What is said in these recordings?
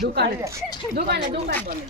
દુકાને દુકાને દુકાન બોલે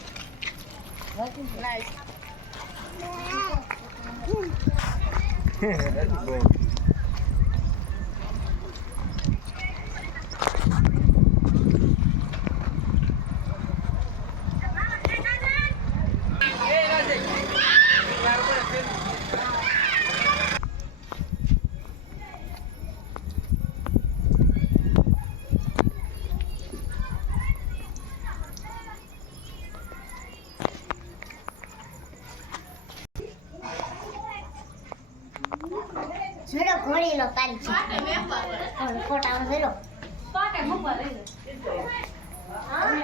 ઘોડીનો તારી છે ફોટામાં ઝીરો આ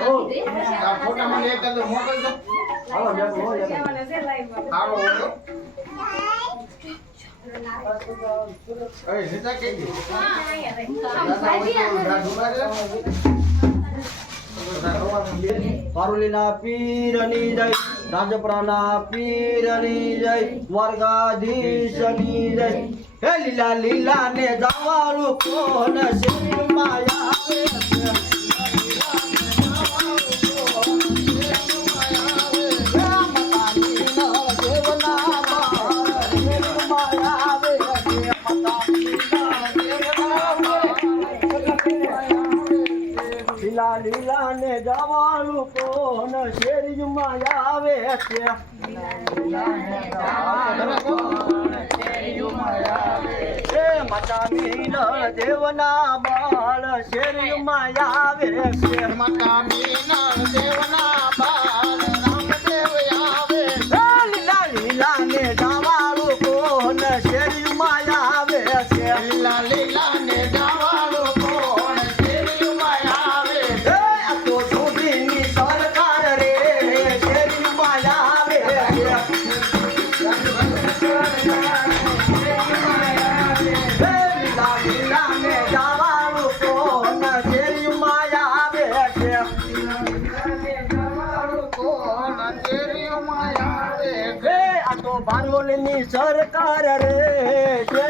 ફોટા મને એક અંદર મોકલજો હાલો બેસો હો હાલો ઓલો એ નીતા લીલા લીલા ને જવાનું કોણ શિવ માયા? જવાનું કોણ શેરીમાં આવે છે. માતા મીનળ દેવના બાળ શેરીમાં આવે છે. માતા મીના દેવના બાલ સરકાર રે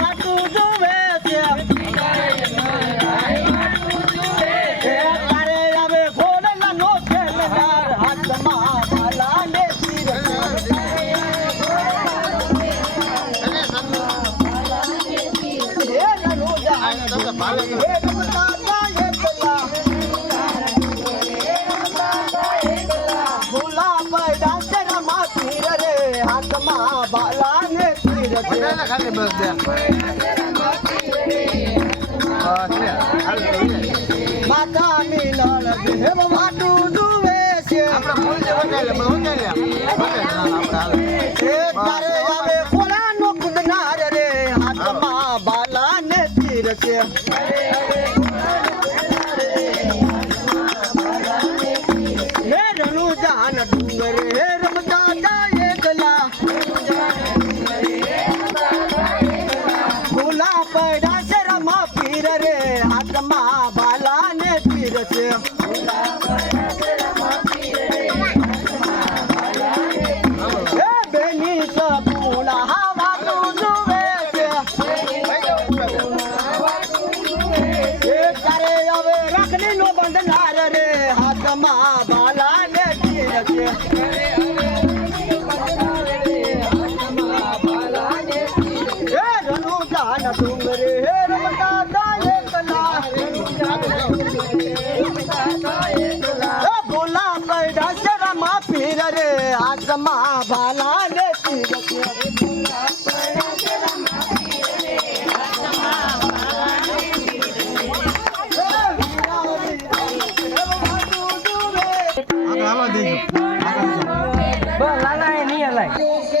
खाली बस माता मिलल देव माटू दुवे से हमरा भूल जे बनेले बनेले बनेले हमरा ए तारे விளக்கு நேரனு ஜான டுங்கர் ரமதாதா ஏகலா. குலா படா சரமா பீரரே ஆத்மா રાખડી નો બંધનાર રે. હાથમાં બાલા ને ડુંગરે હે ભોલા પૈડા જરા માફી રે. હાથમાં બાલા Thanks.